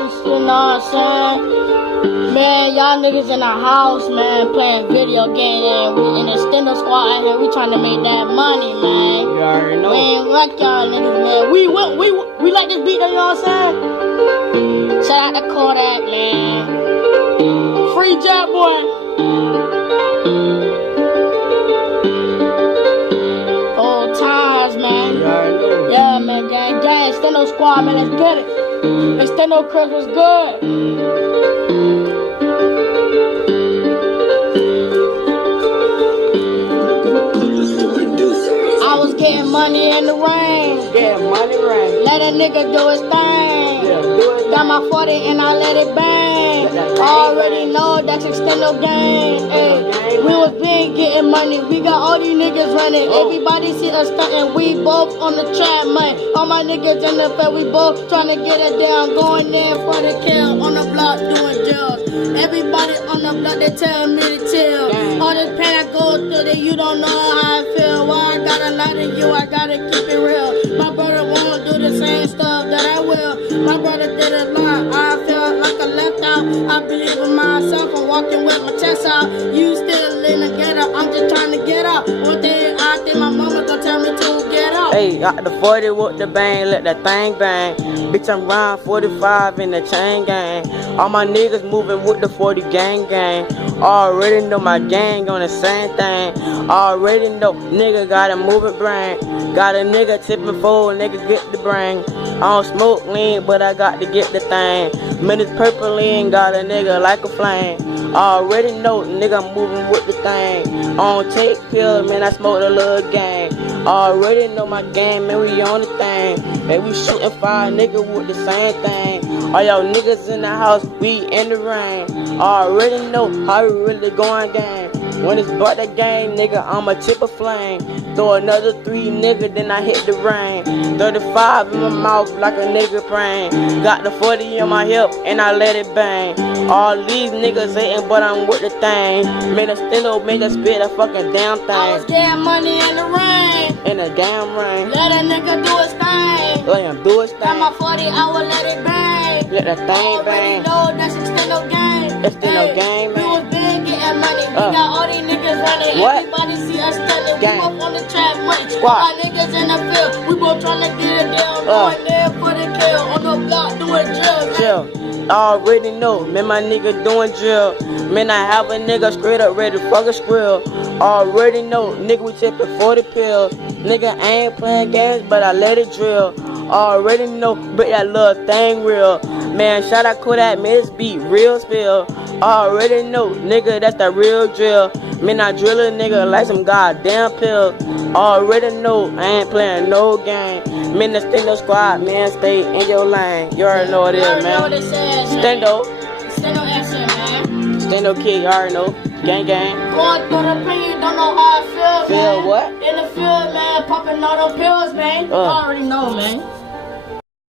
some shit, you know what I'm saying? Man, y'all niggas in the house, man, playing video games, and we in the Stendo squad out here, we trying to make that money, man. You already know. We ain't like y'all niggas, man. We like this beat, you know what I'm saying? Shout out to Kodak, man. Free Jack Boy. Old times, man. You already know. Yeah, man, gang, Stendo squad, man, let's get it. Stendo Chris was good. I was getting money in the rain. Getting money rain. Let a nigga do his thing. Yeah, do it. Got my 40 and I let it bang. Let that thing Already bang. know that's Stendo gang. Ay, gang, we man. was been getting money. We got all these niggas running. Oh. Everybody see us stunting. We both on the track, man. All my niggas in the field. We both trying to get it down. Going there for the kill. On the block doing drills. Everybody on the block, they tell me to chill. Gang. All this pain I go through that you don't know how I feel. Why I gotta lie to you, I gotta keep it real. My brother won't do the same stuff that I will. My brother did a lot, I feel like I left out. I believe in myself, I'm walking with my chest out. You still in the ghetto, I'm just trying to get out. One day I think my mama gonna tell me to get out. Hey, got the 40 with the bang, let that thing bang. Bitch, I'm round 45 in the chain gang. All my niggas moving with the 40 gang gang. Already know my gang on the same thing. Already know nigga got a moving brain. Got a nigga tipping forward, nigga get the brain. I don't smoke lean, but I got to get the thing. Man, it's purple lean, got a nigga like a flame. Already know nigga I'm moving with the thing. I don't take pills, man, I smoke the little gang. Already know my game, man, we on the thing. And we shooting fire, nigga, with the same thing. All y'all niggas in the house, we in the rain. Already know how we really going game. When it's about the game, nigga, I'ma tip a flame. Throw another 3, nigga, then I hit the rain. 35 in my mouth like a nigga brain. Got the 40 on my hip, and I let it bang. All these niggas hating, but I'm with the thing. Man, a Stendo make a spit a fucking damn I was thing. getting money in the rain. In the damn rain. Let a nigga do his thing. Let him do his Got my thing. 40, I will let it bang. Let that thing Already bang. know that's Stendo gang. That's Stendo Hey, gang, we man. was been getting money. We got all these niggas running. What? Everybody see us standing. We Gang. both on the track, money. Squad. All my niggas in the field. We both trying to get it down. Going there for the kill. On the block doing drills. Drill. Already know, man, my nigga doing drill. Man, I have a nigga straight up ready to fuck a skrill. Already know, nigga, we tipping 40 pills. Nigga, I ain't playing games, but I let it drill. Already know, but that little thing real. Man, shout out Kodak, man, this beat real spill. Already know, nigga, that's the real drill. Man, I drill a nigga like some goddamn pill. Already know, I ain't playing no game. Man, the Stendo squad, man, stay in your lane. You already know what it You is, already know what man. it says, man. Stendo, Stendo answer, man. Stendo kid, you already know. Gang, gang. Going through the pain, you don't know how I feel, Feel man. what? In the field, man, popping all those pills, man. You already know, man.